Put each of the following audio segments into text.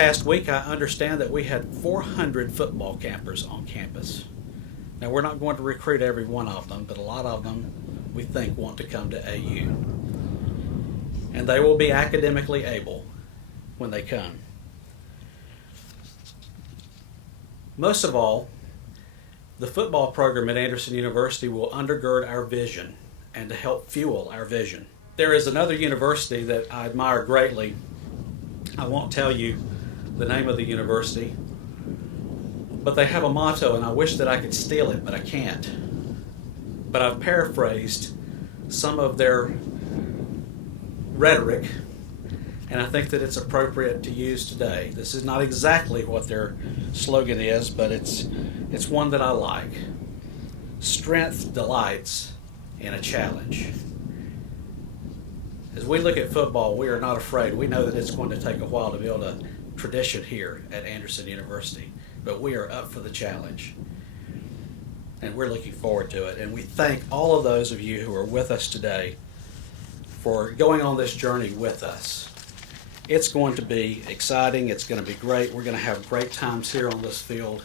past week, I understand that we had 400 football campers on campus. Now, we're not going to recruit every one of them, but a lot of them we think want to come to AU. And they will be academically able when they come. Most of all, the football program at Anderson University will undergird our vision and to help fuel our vision. There is another university that I admire greatly. I won't tell you the name of the university, but they have a motto, and I wish that I could steal it, but I can't. But I've paraphrased some of their rhetoric, and I think that it's appropriate to use today. This is not exactly what their slogan is, but it's one that I like. Strength delights in a challenge. As we look at football, we are not afraid. We know that it's going to take a while to build a tradition here at Anderson University, but we are up for the challenge, and we're looking forward to it. And we thank all of those of you who are with us today for going on this journey with us. It's going to be exciting. It's going to be great. We're going to have great times here on this field,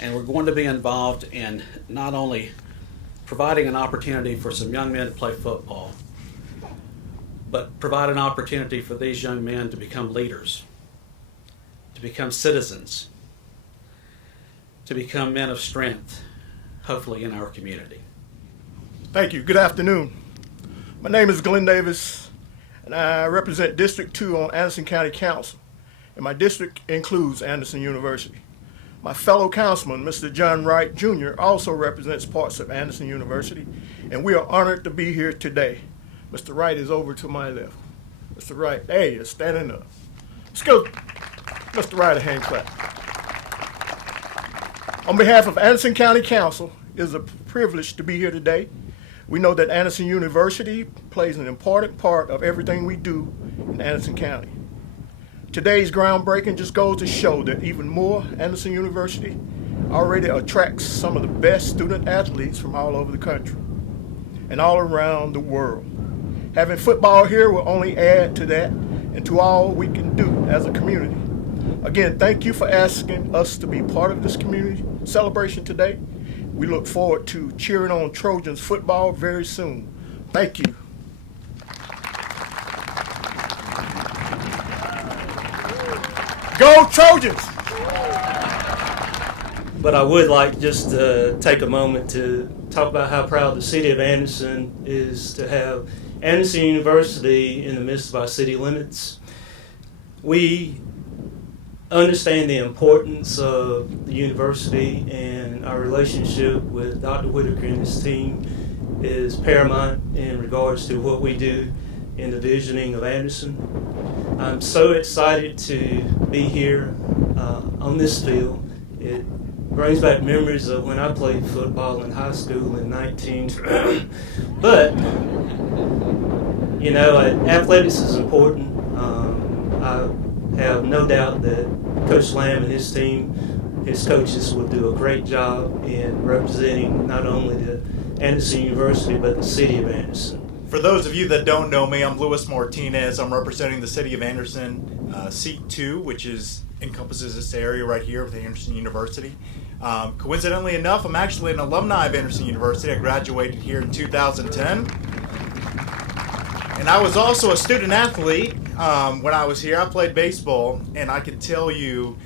and we're going to be involved in not only providing an opportunity for some young men to play football, but provide an opportunity for these young men to become leaders, to become citizens, to become men of strength, hopefully in our community. Thank you. Good afternoon. My name is Glenn Davis, and I represent District 2 on Anderson County Council, and my district includes Anderson University. My fellow councilman, Mr. John Wright Jr., also represents parts of Anderson University, and we are honored to be here today. Mr. Wright is over to my left. Mr. Wright, there he is, standing up. Let's go. Mr. Wright, a hand clap. On behalf of Anderson County Council, it is a privilege to be here today. We know that Anderson University plays an important part of everything we do in Anderson County. Today's groundbreaking just goes to show that even more, Anderson University already attracts some of the best student athletes from all over the country and all around the world. Having football here will only add to that and to all we can do as a community. Again, thank you for asking us to be part of this community celebration today. We look forward to cheering on Trojans football very soon. Thank you. Go Trojans! But I would like just to take a moment to talk about how proud the city of Anderson is to have Anderson University in the midst of our city limits. We understand the importance of the university, and our relationship with Dr. Whitaker and his team is paramount in regards to what we do in the visioning of Anderson. I'm so excited to be here on this field. It brings back memories of when I played football in high school in 19. But, you know, athletics is important. I have no doubt that Coach Lamb and his team, his coaches, will do a great job in representing not only the Anderson University, but the city of Anderson. For those of you that don't know me, I'm Louis Martinez. I'm representing the city of Anderson, seat 2, which encompasses this area right here with Anderson University. Coincidentally enough, I'm actually an alumni of Anderson University. I graduated here in 2010. And I was also a student athlete when I was here. I played baseball, and I can tell you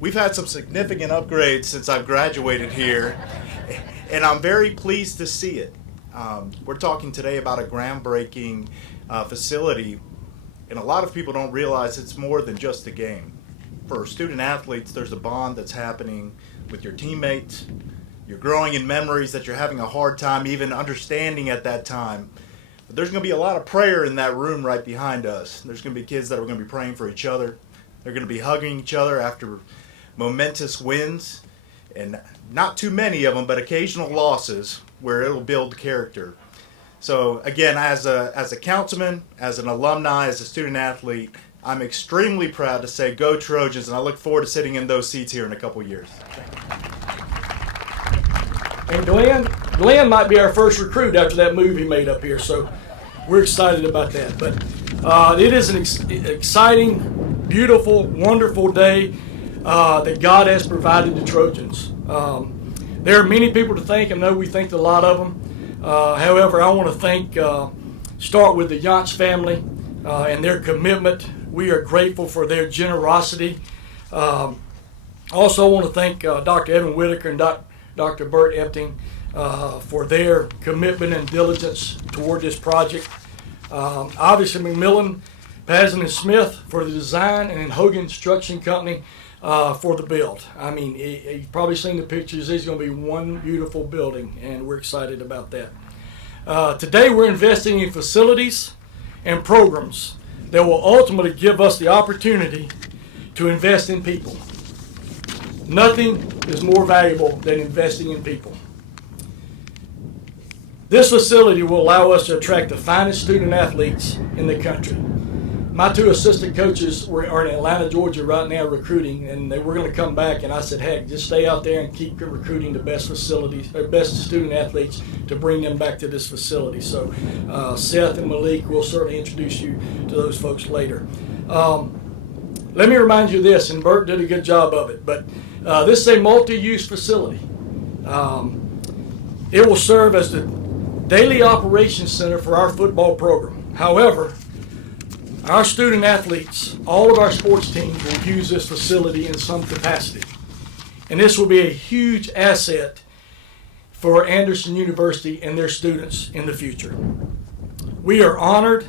we've had some significant upgrades since I've graduated here, and I'm very pleased to see it. We're talking today about a groundbreaking facility, and a lot of people don't realize it's more than just a game. For student athletes, there's a bond that's happening with your teammates. You're growing in memories that you're having a hard time even understanding at that time. But there's going to be a lot of prayer in that room right behind us. There's going to be kids that are going to be praying for each other. They're going to be hugging each other after momentous wins, and not too many of them, but occasional losses where it'll build character. So again, as a councilman, as an alumni, as a student athlete, I'm extremely proud to say go Trojans, and I look forward to sitting in those seats here in a couple years. And Glenn might be our first recruit after that move he made up here, so we're excited about that. But it is an exciting beautiful, wonderful day that God has provided the Trojans. There are many people to thank. I know we thanked a lot of them. However, I want to start with the Yance family and their commitment. We are grateful for their generosity. Also, I want to thank Dr. Evan Whitaker and Dr. Bert Epting for their commitment and diligence toward this project. Obviously, McMillan, Pazin, and Smith for the design, and Hogan Construction Company for the build. I mean, you've probably seen the pictures. It's going to be one beautiful building, and we're excited about that. Today, we're investing in facilities and programs that will ultimately give us the opportunity to invest in people. Nothing is more valuable than investing in people. This facility will allow us to attract the finest student athletes in the country. My two assistant coaches are in Atlanta, Georgia right now recruiting, and they were going to come back, and I said, heck, just stay out there and keep recruiting the best facilities, or best student athletes to bring them back to this facility. So Seth and Malik will certainly introduce you to those folks later. Let me remind you of this, and Bert did a good job of it, but this is a multi-use facility. It will serve as the daily operations center for our football program. However, our student athletes, all of our sports teams will use this facility in some capacity. And this will be a huge asset for Anderson University and their students in the future. We are honored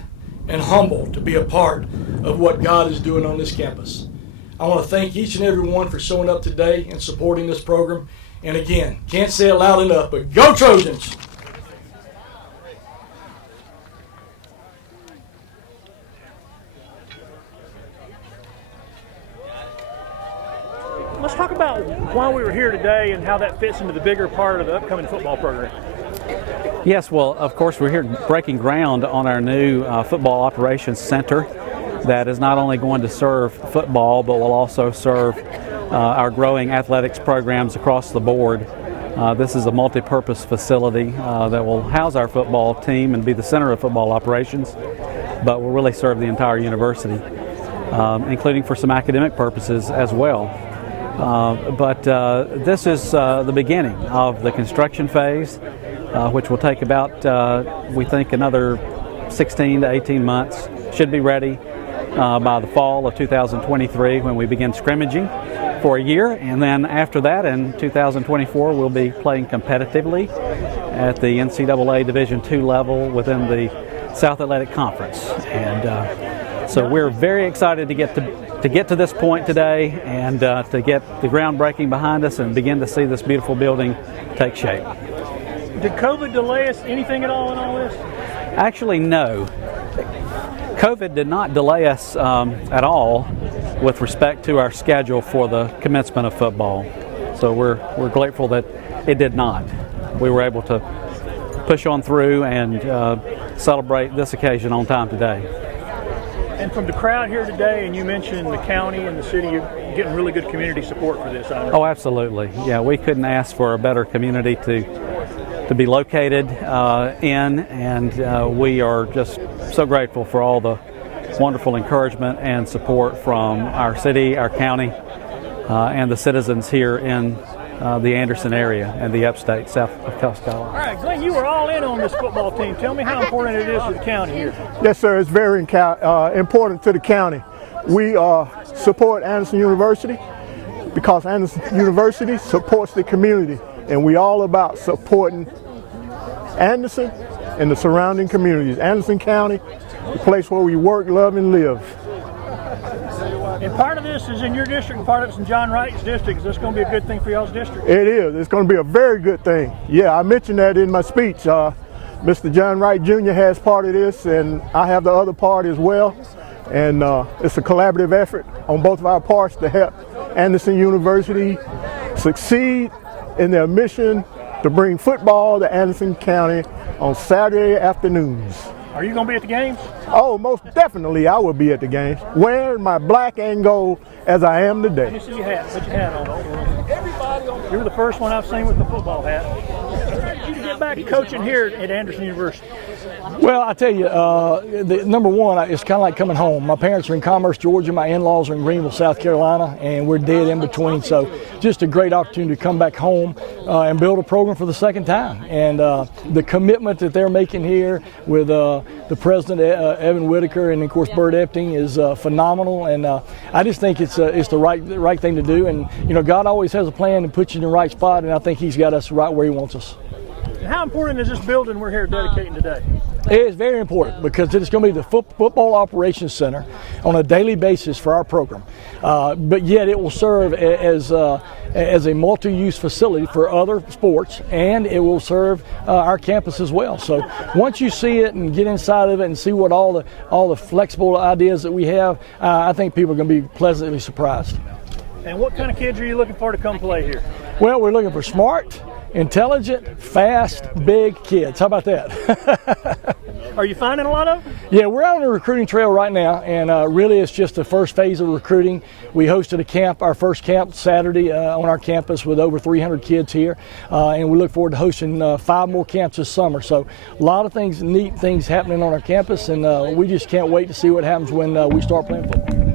and humbled to be a part of what God is doing on this campus. I want to thank each and every one for showing up today and supporting this program. And again, can't say it loud enough, but go Trojans! Let's talk about why we were here today and how that fits into the bigger part of the upcoming football program. Yes, well, of course, we're here breaking ground on our new football operations center that is not only going to serve football, but will also serve our growing athletics programs across the board. This is a multi-purpose facility that will house our football team and be the center of football operations, but will really serve the entire university, including for some academic purposes as well. But this is the beginning of the construction phase, which will take about, we think, another 16 to 18 months. Should be ready by the fall of 2023 when we begin scrimmaging for a year. And then after that, in 2024, we'll be playing competitively at the NCAA Division II level within the South Athletic Conference. And so we're very excited to get to this point today and to get the groundbreaking behind us and begin to see this beautiful building take shape. Did COVID delay us anything at all in all this? Actually, no. COVID did not delay us at all with respect to our schedule for the commencement of football. So we're grateful that it did not. We were able to push on through and celebrate this occasion on time today. And from the crowd here today, and you mentioned the county and the city, you're getting really good community support for this. Oh, absolutely. Yeah, we couldn't ask for a better community to be located in, and we are just so grateful for all the wonderful encouragement and support from our city, our county, and the citizens here in the Anderson area and the upstate South Carolina. All right, Glenn, you were all in on this football team. Tell me how important it is to the county here. Yes, sir. It's very important to the county. We support Anderson University because Anderson University supports the community, and we all about supporting Anderson and the surrounding communities. Anderson County, the place where we work, love, and live. And part of this is in your district, and part of it's in John Wright's district. Is this going to be a good thing for y'all's district? It is. It's going to be a very good thing. Yeah, I mentioned that in my speech. Mr. John Wright Jr. has part of this, and I have the other part as well. And it's a collaborative effort on both of our parts to help Anderson University succeed in their mission to bring football to Anderson County on Saturday afternoons. Are you going to be at the games? Oh, most definitely I will be at the games, wearing my black and gold as I am Let me today. see your hat. Put your hat on. You were the first one I've seen with the football hat. you to get back coaching here at Anderson University? Well, I tell you, number one, it's kind of like coming home. My parents are in Commerce, Georgia. My in-laws are in Greenville, South Carolina, and we're dead in between. So just a great opportunity to come back home and build a program for the second time. And the commitment that they're making here with the president, Evan Whitaker, and of course Bert Epting is phenomenal. And I just think it's the right thing to do. And you know, God always has a plan and puts you in the right spot, and I think He's got us right where He wants us. And how important is this building we're here dedicating today? It is very important because it's going to be the football operations center on a daily basis for our program. But yet it will serve as a multi-use facility for other sports, and it will serve our campus as well. So once you see it and get inside of it and see what all the flexible ideas that we have, I think people are going to be pleasantly surprised. And what kind of kids are you looking for to come play here? Well, we're looking for smart, intelligent, fast, big kids. How about that? Are you finding a lot of them? Yeah, we're out on a recruiting trail right now, and really it's just the first phase of recruiting. We hosted a camp, our first camp Saturday on our campus with over 300 kids here, and we look forward to hosting 5 more camps this summer. So a lot of neat things happening on our campus, and we just can't wait to see what happens when we start playing football.